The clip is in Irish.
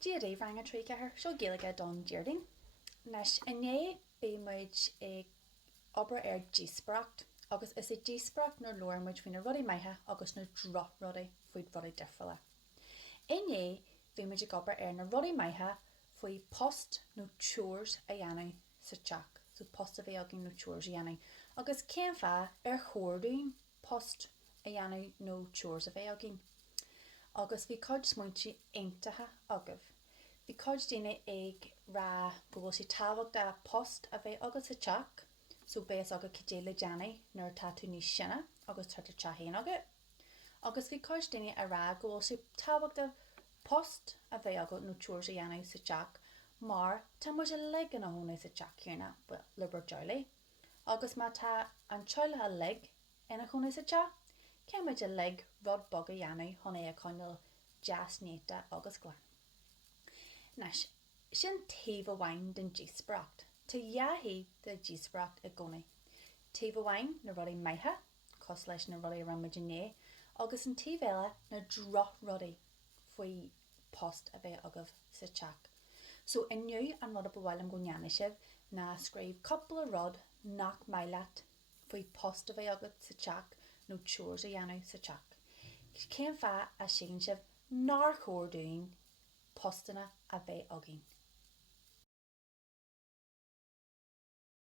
Díadí rang a trí cethir seo Gaeilge don Deardain. Nes inné bí muid ag obair ar díospracht agus is i díospracht nar leir muid faoin na rudaí maithe agus na dro rudaí faoi rudaí difriúla. Inné bhí muid ag obair ar na rudaí maithe faoi post nó chores a dhéanamh sa teach. So post a bheith agin nó chores a dhéanamh. Agus céim feadh ar chóirdaoin post a dhéanamh nó chores a bheith agin. Agus bhí cuid smuointí aontaithe agah. Bhí cuid daoine ag rá go bhfuil si tábhacht a post a bheith agad sa teach, so bheas agad cedéile déanaí nar tá tú níos sinne agus tuirtar teahéon agad. Agus bhí cuid daoine a rá go bhfuil si tábhacht a post a bheith agad nó chores a dhéanamh sa teach, mar tá muid a lig in a hóna sa teach chéarna liber dealaí. Agus má tá an teile a lig ina hóna sa teach, ceimiid a lig rud bog a dhéanamh chun é a chuinil jazz néta agus glan. Nes, sin taobh amháin den díospracht. Tá dhearthaí de díospracht a gcónaí. Taobh amháin na rudaí maithe, cos leis na rudaí ran muid inné, agus an taobh eile na dro rudaí faoi post a bheith agah sa teach. So inniu an rud a bhhailm go neana sibh na scríb coppla rud nach maileat faoi post a bheith agad sa teach nó chores a dhéanamh sa teach. Céim feadh a sin sibh nar chóirdaoin postanna a bheith agin.